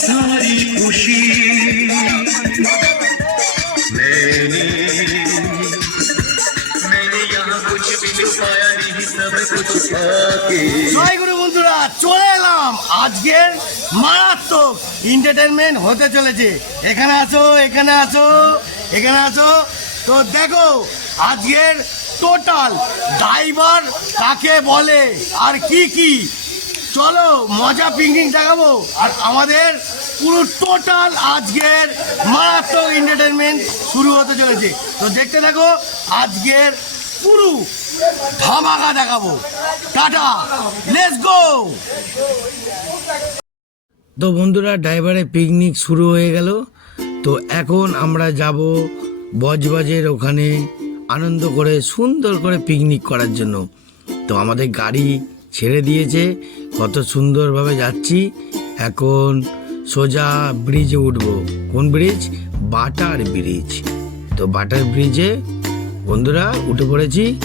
सारी खुशी मैंने मैंने यहाँ कुछ भी छुपाया नहीं सब कुछ पाके জয় গুরু বন্ধুরা চলে এলাম আজকের মারাত্মক এন্টারটেনমেন্ট হতে চলেছে এখানে আছো এখানে আছো এখানে আছো তো দেখো আজকের টোটাল ড্রাইভার কাকে বলে? আর কি কি? চলো, মজা পিকনিক দেখাবো। আর আমাদের পুরো টোটাল আজকের মারাত্মক এন্টারটেনমেন্ট শুরু হতে চলেছে। তো দেখতে থাকো, আজকের পুরো ধামাকা দেখাবো। টাটা লেটস গো তো বন্ধুরা ড্রাইভারের পিকনিক শুরু হয়ে গেল। তো এখন আমরা যাব বজবাজের ওখানে। আনন্দ করে, সুন্দর করে পিকনিক করার জন্য। তো আমাদের গাড়ি ছেড়ে দিয়েছে, কত সুন্দরভাবে যাচ্ছি। এখন সোজা ব্রিজে উঠব। কোন ব্রিজ বাটার ব্রিজ তো বাটার ব্রিজে বন্ধুরা, উঠে পড়েছি।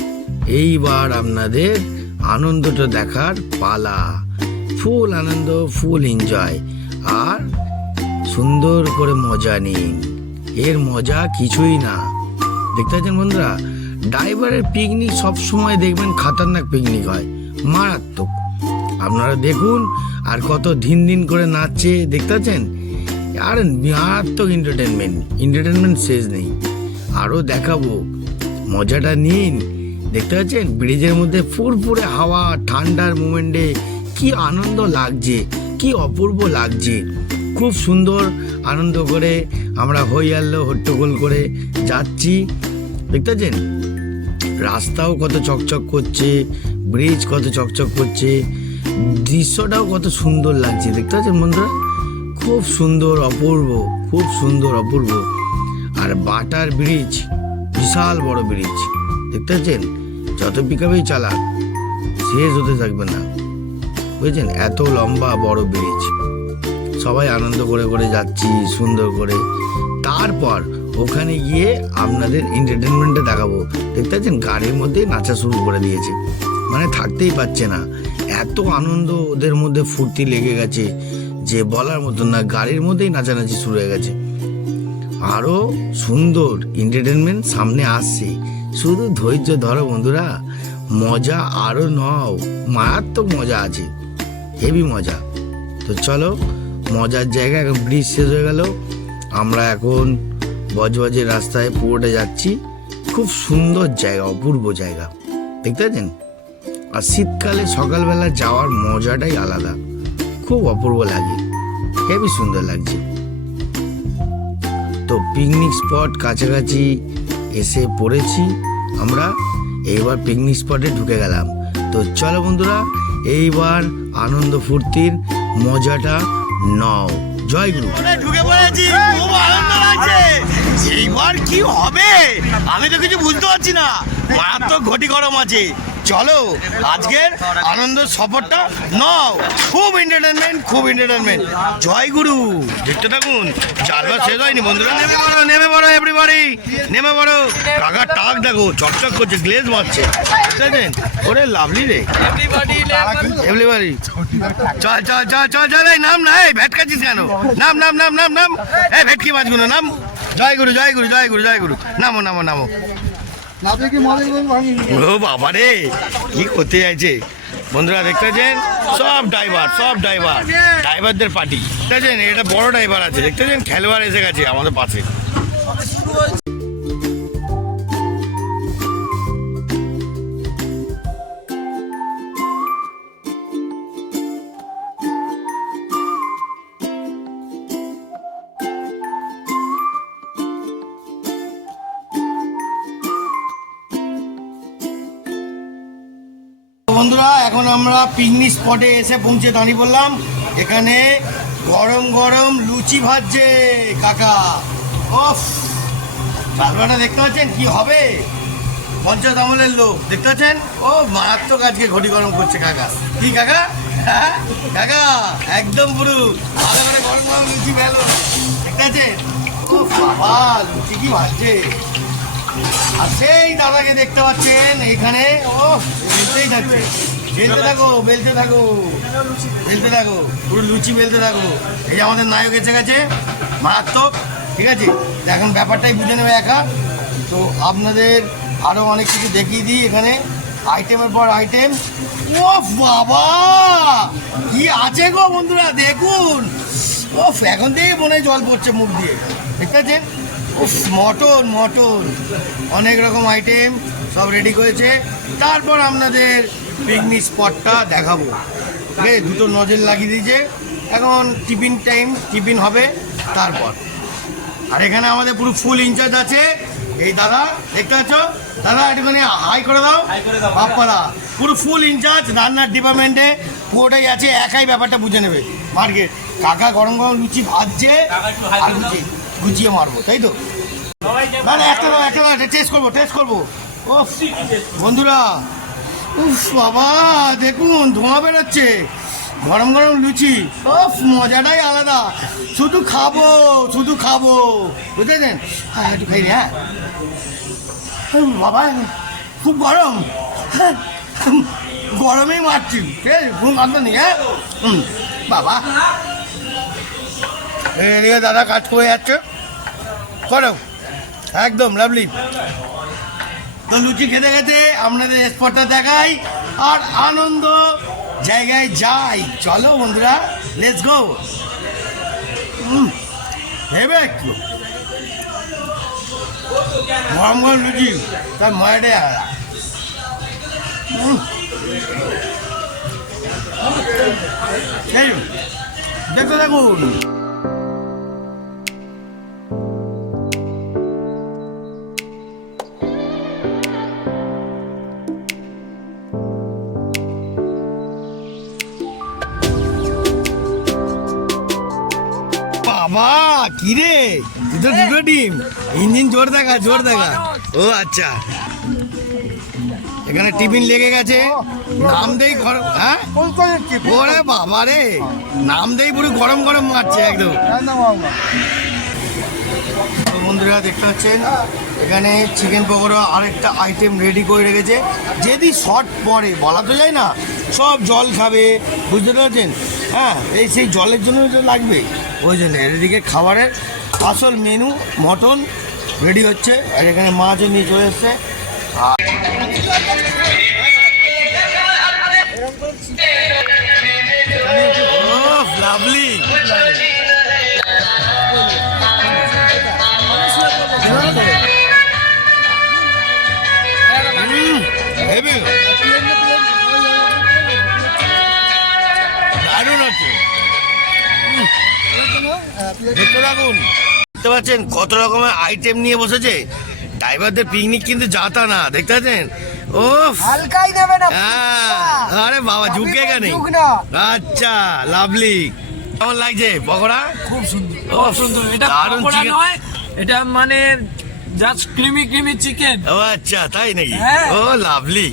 এইবার আপনাদের আনন্দটা দেখার পালা। ফুল আনন্দ, ফুল এনজয় আর সুন্দর করে মজা নিন। এর মজা কিছুই না। দেখতে পাচ্ছেন বন্ধুরা? ড্রাইভারের পিকনিক সব সময় দেখবেন খাতারনাক পিকনিক হয়। মারাত্মক। আপনারা দেখুন আর কত দিন দিন করে নাচছে, দেখতে পাচ্ছেন? আর মারাত্মক এন্টারটেনমেন্ট এন্টারটেনমেন্ট শেষ নেই। আরও দেখাবো। মজাটা নিন। দেখতে পাচ্ছেন? ব্রিজের মধ্যে ফুরফুরে হাওয়া, ঠান্ডার মুমেন্টে কি আনন্দ লাগছে, কি অপূর্ব লাগছে। খুব সুন্দর আনন্দ করে আমরা হই আল্লো হট্টগোল করে যাচ্ছি। দেখতে পাচ্ছেন? রাস্তাও কত চকচক করছে ব্রিজ কত চকচক করছে, দৃশ্যটাও কত সুন্দর লাগছে, দেখতে পাচ্ছেন বন্ধুরা? খুব সুন্দর, অপূর্ব, খুব সুন্দর, অপূর্ব। আর বাটার ব্রিজ বিশাল বড় ব্রিজ দেখতে পাচ্ছেন? যত পিকাবেই চালাক শেষ হতে থাকবে না। বুঝেছেন? এত লম্বা, বড় ব্রিজ সবাই আনন্দ করে করে যাচ্ছি, সুন্দর করে। তারপর ওখানে গিয়ে আপনাদের এন্টারটেনমেন্টটা দেখাবো। দেখতে পাচ্ছেন, গাড়ির মধ্যে নাচা শুরু করে দিয়েছে। মানে থাকতেই পারছে না। এত আনন্দ ওদের মধ্যে ফুর্তি লেগে গেছে যে বলার মতন না, গাড়ির মধ্যেই নাচানাচি শুরু হয়ে গেছে। আরও সুন্দর এন্টারটেনমেন্ট সামনে আসছে। শুধু ধৈর্য ধরো বন্ধুরা, মজা আরও নাও। মারাত্মক মজা আছে হেভি মজা। তো চলো, মজার জায়গা এখন ব্রিজ শেষ হয়ে গেল। আমরা এখন বজবজের রাস্তায় পুরোটা যাচ্ছি। খুব সুন্দর জায়গা, অপূর্ব জায়গা। দেখতে পাচ্ছেন? আর শীতকালে সকালবেলা যাওয়ার মজাটাই আলাদা। খুব অপূর্ব লাগে। হেভি সুন্দর লাগছে। তো পিকনিক স্পট কাছাকাছি এসে পড়েছি আমরা। এইবার পিকনিক স্পটে ঢুকে গেলাম। তো চলো বন্ধুরা, এইবার আনন্দ ফুর্তির মজাটা নাও। জয় গুরু। ঢুকে পড়েছি। খুব আনন্দ লাগছে। এইবার কি হবে? আমি তো কিছু বুঝতে পারছি না। মারাত্মক ঘটি গরম আছে। চলো আজকের আনন্দ সফরটা নাও। খুব এন্টারটেনমেন্ট খুব এন্টারটেনমেন্ট জয় গুরু। দেখতে থাকুন। চারবার শেষ হয়নি বন্ধুরা। নেমে পড়ো নেমে পড়ো এভরিবডি নেমে পড়ো। কাকার টাক দেখো চকচক করছে গ্লেজ মারছে। বুঝলেন ওরে লাভলি রে। এভরিবডি চল চল চল চল চল এই নাম না এই ভেটকাছিস কেন? নাম নাম নাম নাম নাম। এই ভেটকি মাছগুলো নাম। জয় গুরু জয় গুরু জয় জয় গুরু নামো নামো নামো। ও বাবা রে কি করতে চাইছে বন্ধুরা দেখতে পাচ্ছেন? সব ড্রাইভার সব ড্রাইভার ড্রাইভারদের পার্টি দেখতেছেন এটা বড় ড্রাইভার আছে। দেখতেছেন খেলোয়াড় এসে গেছে আমাদের পাশে। বন্ধুরা, এখন আমরা পিকনিক স্পটে এসে পৌঁছে দাঁড়িয়ে পড়লাম। এখানে গরম গরম লুচি ভাজছে, কাকা। অফ তারপরে দেখতে পাচ্ছেন? কি হবে? পঞ্চায়েত আমলের লোক, দেখতে পাচ্ছেন? ও, মারাত্মক আজকে ঘটি গরম করছে, কাকা। কি, কাকা? হ্যাঁ? কাকা, একদম পুরো ভালো করে গরম গরম লুচি ফেলো। দেখতে পাচ্ছেন? ও, বাবা, লুচি কি ভাজছে? আর সেই দাদাকে দেখতে পাচ্ছেন, এখানে, ও বেলতেই থাকছে। বেলতে থাকো বেলতে থাকো বেলতে থাকো, পুরো লুচি বেলতে থাকো। এই আমাদের নায়ক এসে গেছে, মারাত্মক, ঠিক আছে? এখন ব্যাপারটাই বুঝে নেবে একা। তো আপনাদের আরও অনেক কিছু দেখিয়ে দিই এখানে। আইটেমের পর আইটেম। ও বাবা! কি আছে গো বন্ধুরা, দেখুন। ও এখন থেকে মনে হয় জল পড়ছে মুখ দিয়ে। ঠিক আছে উফ মটন মটন। অনেক রকম আইটেম। সব রেডি করেছে। তারপর আপনাদের পিকনিক স্পটটা দেখাবো। ঠিক আছে? দুটো নজর লাগিয়ে দিয়েছে। এখন টিফিন টাইম টিফিন হবে তারপর। আর এখানে আমাদের পুরো ফুল ইনচার্জ আছে। এই দাদা দেখতে পাচ্ছ? দাদা একটুখানি হাই করে দাও। বাপ্পাদা পুরো ফুল ইনচার্জ রান্নার ডিপার্টমেন্টে পুরোটাই আছে। একাই ব্যাপারটা বুঝে নেবে। মার্কেট কাকা গরম গরম লুচি ভাজছে আর গুছিয়ে মারবো তাই তো? না একটা একটা টেস্ট করব টেস্ট করব। বন্ধুরা উফ বাবা দেখুন ধোঁয়া বেরোচ্ছে। গরম গরম লুচি ওফ মজাটাই আলাদা। শুধু খাব শুধু খাব। বুঝেছেন হ্যাঁ একটু খাই হ্যাঁ। বাবা খুব গরম। হ্যাঁ, গরমেই মারছি। ঠিক আছে কোনো কথা নেই হ্যাঁ? বাবা। এদিকে দাদা কাজ করে যাচ্ছে। করো। একদম লাভলি তো লুচি খেতে খেতে আপনাদের স্পটটা দেখাই আর আনন্দ জায়গায় যাই। চলো বন্ধুরা লেটস গো ভেবে একটু। গরম গরম লুচি তার। এই, দেখতে দেখুন বাবা কি রে? তো দুটো ডিম। ইঞ্জিন জোর দেখা জোর দেখা। ও আচ্ছা। এখানে টিফিন লেগে গেছে। নাম দেই হ্যাঁ? ওরে বাবা রে। নাম দেই পুরো গরম গরম মারছে একদম। বন্ধুরা দেখতে পাচ্ছেন? এখানে চিকেন পকোড়া আরেকটা আইটেম রেডি করে রেখেছে। যদি শর্ট পড়ে, বলা তো যায় না, সব জল খাবে, বুঝতে পারছেন? হ্যাঁ এই সেই জলের জন্য লাগবে। ওই জন্য এদিকে খাবারের আসল মেনু মটন রেডি হচ্ছে। আর এখানে মাছও নিয়ে চলে এসছে। লাভলি দেখতে থাকুন দেখতে পাচ্ছেন কত রকমের আইটেম নিয়ে বসেছে। ড্রাইভারদের পিকনিক কিন্তু যাতা না দেখতে পাচ্ছেন? ও হালকাই নেবে না হ্যাঁ। আরে বাবা ঝুঁকে ঝুঁক আচ্ছা লাভলি কেমন লাগছে? পকোড়া? খুব সুন্দর ও সুন্দর। এটা পকোড়া নয় এটা মানে জাস্ট ক্রিমি ক্রিমি চিকেন ও আচ্ছা তাই নাকি? হ্যাঁ। ও লাভলি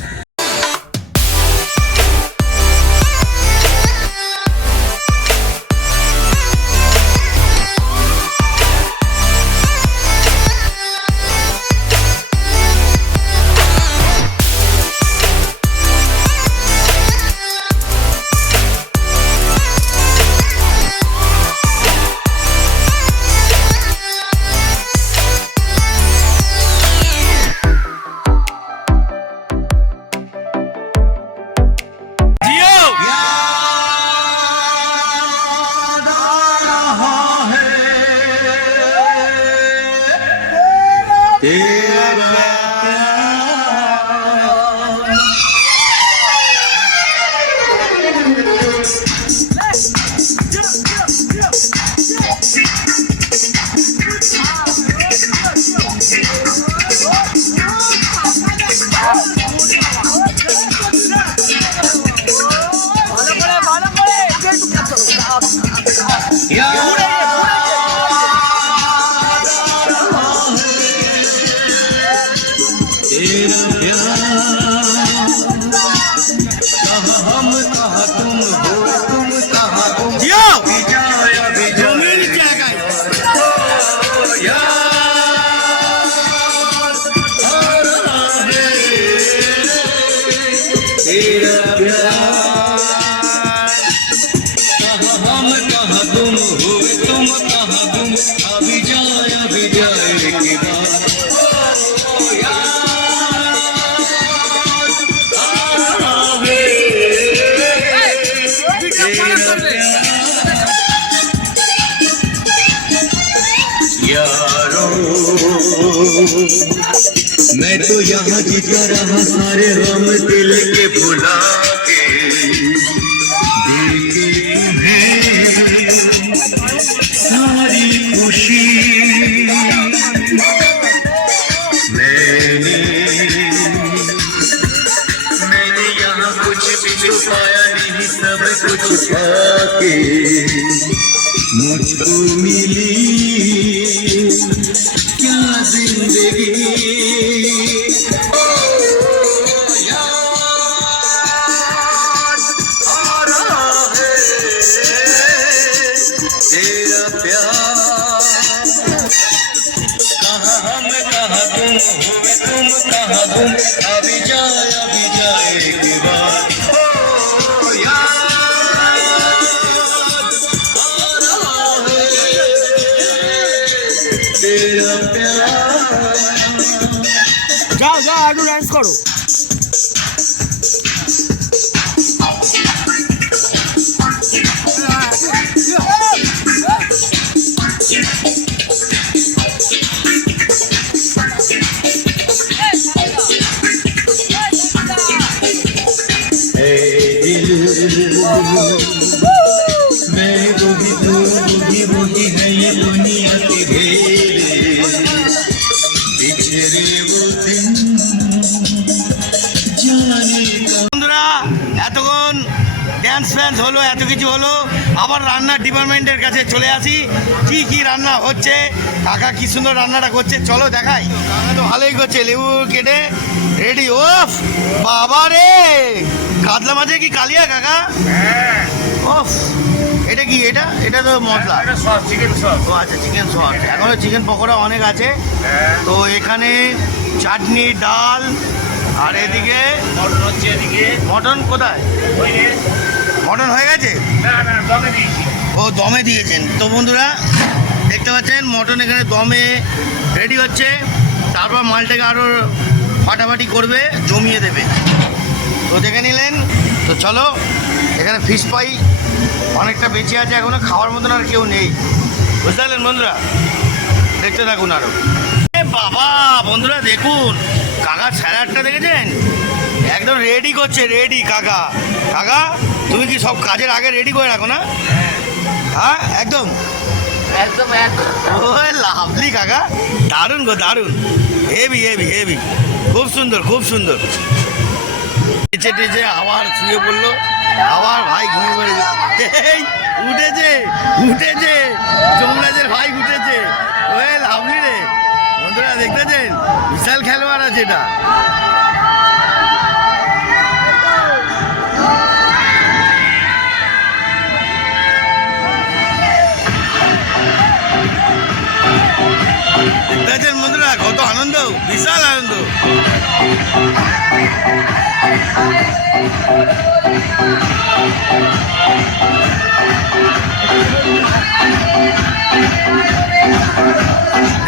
छुपाया नहीं सब कुछ पाके मुझको मिली যাও যাও একটু ডান্স করো। এতক্ষণ ড্যান্স ফ্যান্স হলো এত কিছু হলো আবার রান্নার ডিপার্টমেন্টের কাছে চলে আসি। কি কি রান্না হচ্ছে কাকা কি সুন্দর রান্নাটা করছে চলো দেখাই। তো ভালোই করছে লেবু কেটে রেডি ওফ বাবা রে! কাতলা মাছে কি কালিয়া কাকা? ওফ এটা কি এটা? এটা তো মশলা। চিকেন সস ও আচ্ছা চিকেন সস এখনও চিকেন পকোড়া অনেক আছে। তো এখানে চাটনি ডাল আর এদিকে? মটন হচ্ছে এদিকে। মটন কোথায়? মটন হয়ে গেছে? ও দমে দিয়েছেন। তো বন্ধুরা দেখতে পাচ্ছেন মটন এখানে দমে রেডি হচ্ছে। তারপর মালটাকে আরও ফাটাফাটি করবে জমিয়ে দেবে। তো দেখে নিলেন। তো চলো এখানে ফিশ পাই অনেকটা বেঁচে আছে এখনও খাওয়ার মতন আর কেউ নেই। বুঝতে পারলেন বন্ধুরা? দেখতে থাকুন আরও। এ বাবা বন্ধুরা দেখুন। কাকার স্যালাডটা দেখেছেন? একদম রেডি করছে রেডি কাকা। কাকা তুমি কি সব কাজের আগে রেডি করে রাখো না? হ্যাঁ একদম। একদম লাভলি কাকা দারুণ গো দারুণ। হেভি হেভি হেভি খুব সুন্দর খুব সুন্দর। টেচে টেচে আবার শুয়ে পড়ল। আবার ভাই ঘুমিয়ে পড়ে এই উঠেছে উঠেছে। যমরাজের ভাই উঠেছে। ওই লাভলি রে। বন্ধুরা দেখতেছেন? বিশাল খেলোয়াড় আছে এটা। দেখতেছেন বন্ধুরা কত আনন্দ বিশাল আনন্দ।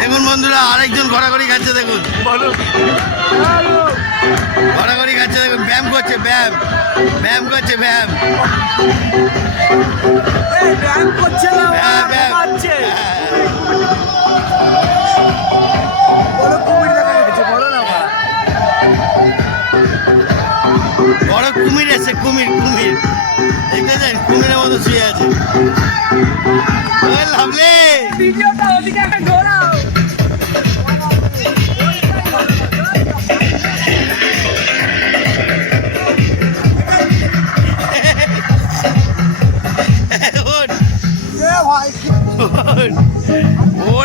দেখুন বন্ধুরা আরেকজন ঘোরাঘুরি খাচ্ছে দেখুন ঘোরাঘুরি খাচ্ছে দেখুন ব্যায়াম করছে ব্যায়াম ব্যায়াম করছে ব্যায়াম ব্যায়াম করছে ঘুমাচ্ছে। হ্যাঁ। বড় কুমির। বড় কুমির কুমির কুমিরের মতো শুয়ে আছে ওই ভিডিওটা ওদিকে একটা ঘোরাও ওঠ,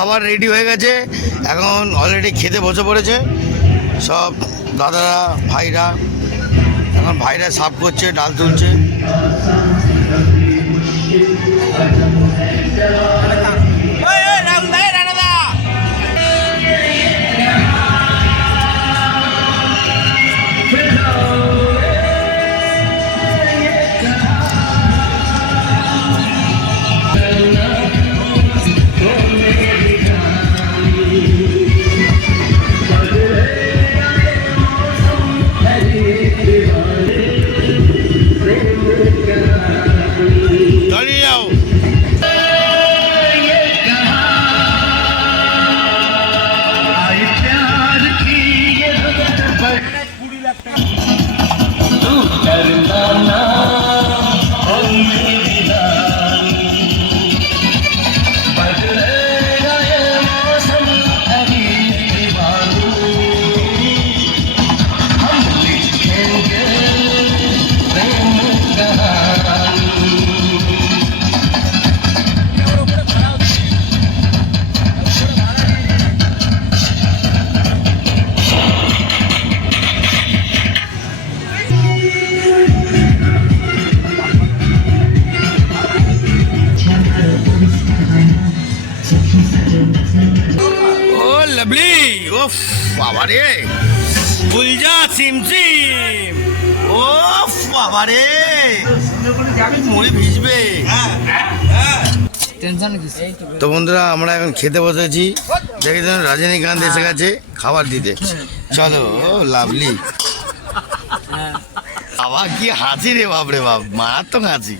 খাবার রেডি হয়ে গেছে। এখন অলরেডি খেতে বসে পড়েছে। সব দাদারা, ভাইরা, এখন ভাইরা সাফ করছে, ডাল তুলছে। বাবা রে গুলজা সিমসিম ও বাবা রে মুড়ি ভিজবে। তো বন্ধুরা আমরা এখন খেতে বসেছি। দেখেছেন রজনীকান্ত এসে গেছে খাবার দিতে। চলো লাভলি বাবা কি হাসি রে বাপ রে বাপ মারাত্মক হাসি।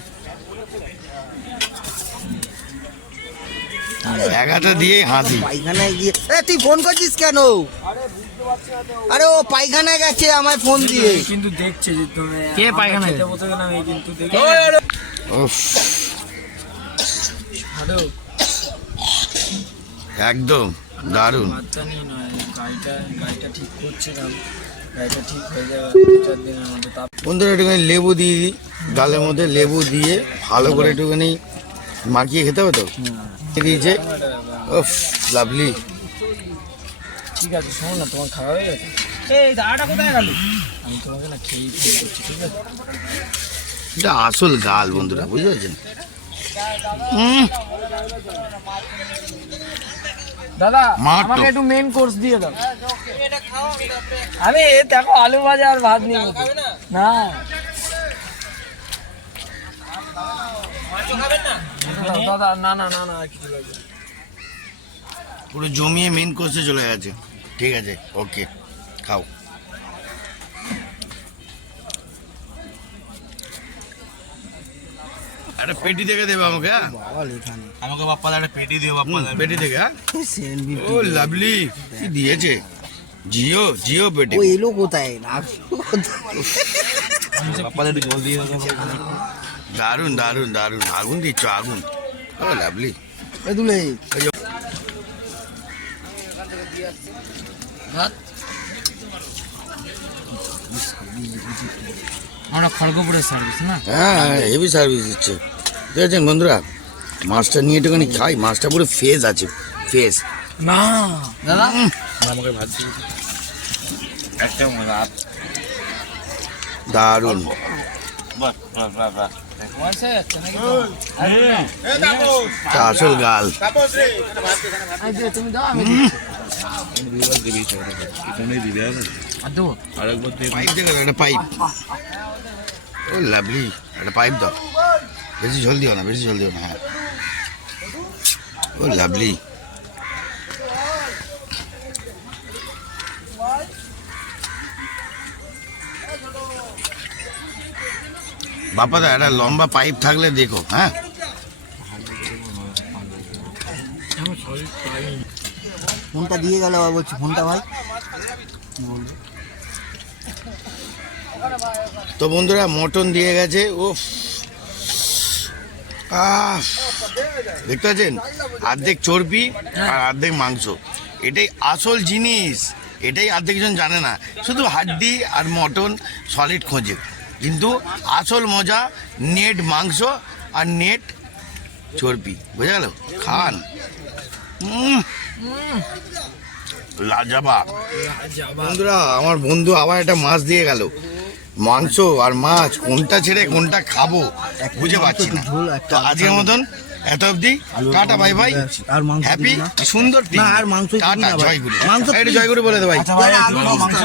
এগাটা দিয়ে হাসি। পায়খানায় গিয়ে এ তুই ফোন করছিস কেন? আরে ও পায়খানায় গেছে আমায় ফোন দিয়ে। কিন্তু দেখছে যে তুমি কে পায়খানা খেতে বসে গেলাম এই কিন্তু দেখে একদম দারুণ। বাচ্চা নিয়ে নয় গাড়িটা গাড়িটা ঠিক করছিলাম গাড়িটা ঠিক হয়ে যাবে চার দিনের মধ্যে তার বন্ধুরা একটুখানি লেবু দিয়ে দিই ডালের মধ্যে লেবু দিয়ে ভালো করে একটুখানি মাখিয়ে খেতে হবে তো? দিয়ে দিয়েছে উফ লাভলি ঠিক আছে শোনো না তোমার খাওয়া হয়ে গেছে এই দাঁড়াটা কোথায় গেল আমি তোমাকে না খেয়েই ফোন করছি ঠিক আছে এটা আসল গাল বন্ধুরা বুঝতে পারছেন উম, দাদা মার তো। আমাকে একটু মেন কোর্স দিয়ে দাও আরে দেখো আলু ভাজা আর ভাত নিয়ে মতো না দাদা না না না না কিছু লাগবে পুরো জমিয়ে মেন কোর্সে চলে গেছে। ঠিক আছে ওকে খাও। একটা পেটি দেখে দেবে আমাকে হ্যাঁ? আমাকে বাপ্পা একটা পেটি দিও বাপ্পা পেটি দেখে হ্যাঁ? ও লাভলি কি দিয়েছে? জিও জিও পেটি। ও এলো কোথায়? না বাপ্পা একটু জল দিয়ে দারুণ দারুণ দারুণ আগুন দিচ্ছ আগুন। ও লাভলি। এ দুলে। আমরা খড়গপুরের সার্ভিস না? হ্যাঁ হেভি সার্ভিস দিচ্ছে। বন্ধুরা? মাছটা নিয়ে একটুখানি খাই মাছটা পুরো ফেস আছে ফেস না। দাদা? আমাকে ভাত একটা বাস আসল গাল। লাভলি একটা পাইপ দাও। বেশি জল দিও না বেশি জল দিও না হ্যাঁ। ও লাভলি। বাপাদা একটা লম্বা পাইপ থাকলে দেখো হ্যাঁ? ফোনটা দিয়ে গেল বলছি ফোনটা ভাই। তো বন্ধুরা মটন দিয়ে গেছে ও দেখতে পাচ্ছেন? অর্ধেক চর্বি আর অর্ধেক মাংস। এটাই আসল জিনিস এটাই অর্ধেক জন জানে না। শুধু হাড্ডি আর মটন সলিড খোঁজে। কিন্তু আসল মজা নেট মাংস আর নেট চর্বি বোঝা গেল? খান। উম, লাজবাব। বন্ধুরা আমার বন্ধু আবার একটা মাছ দিয়ে গেল। মাংস আর মাছ কোনটা ছেড়ে কোনটা খাব বুঝে পাচ্ছি না। তো আজকের মতন এত অবধি। টাটা ভাই ভাই আর মাংস হ্যাপি সুন্দর না, আর মাংস টাটা। জয়গুরু। মাংস জয়গুরু বলে দে ভাই। মাংস।